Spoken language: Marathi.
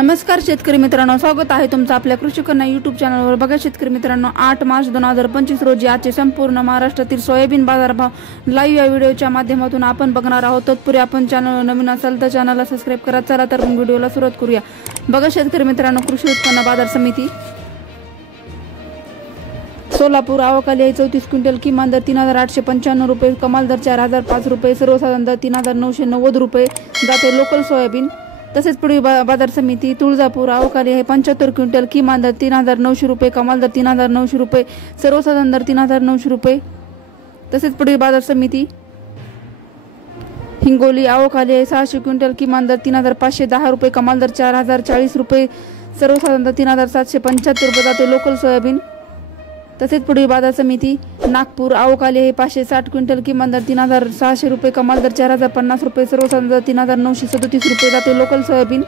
नमस्कार शेतकरी मित्रांनो, स्वागत आहे तुमचं आपल्या कृषी कन्या यूट्यूब चॅनलवर। बघा शेतकरी मित्रांनो, 8 मार्च 2025 रोजी आजचे संपूर्ण महाराष्ट्रातील सोयाबीन बाजारभाव लाईव्ह या व्हिडिओच्या माध्यमातून आपण बघणार आहोत। तत्पूर्वी आपण चॅनल नवीन असाल तर चॅनलला सबस्क्राइब करा। चला तर मग व्हिडिओला सुरुवात करूया। बघा शेतकरी मित्रांनो, कृषी उत्पन्न बाजार समिती सोलापूर आवक आली आहे 34 क्विंटल, किमान दर 3895 रुपये, कमाल दर 4005 रुपये, सर्वसाधारण दर 3990 रुपये जाते लोकल सोयाबीन। तसेच पुढील बाजार समिती तुळजापूर आवक आली आहे 75 क्विंटल, किमान दर 3900 रुपये, कमाल दर 3900 रुपये, सर्वसाधारण दर 3900 रुपये। तसेच पुढील बाजार समिती हिंगोली आवक आली आहे 600 क्विंटल, किमान दर 3510 रुपये, कमाल दर 4040 रुपये, सर्वसाधारण दर 3775 रुपये जाते लोकल सोयाबीन। तसेच पुढील बाजार समिती नागपूर आवक आली आहे 560 क्विंटल, किमान दर 3600 रुपये, कमाल दर 4050 रुपये, सर्वसाधारण दर 3937 रुपये जाते लोकल सोयाबीन।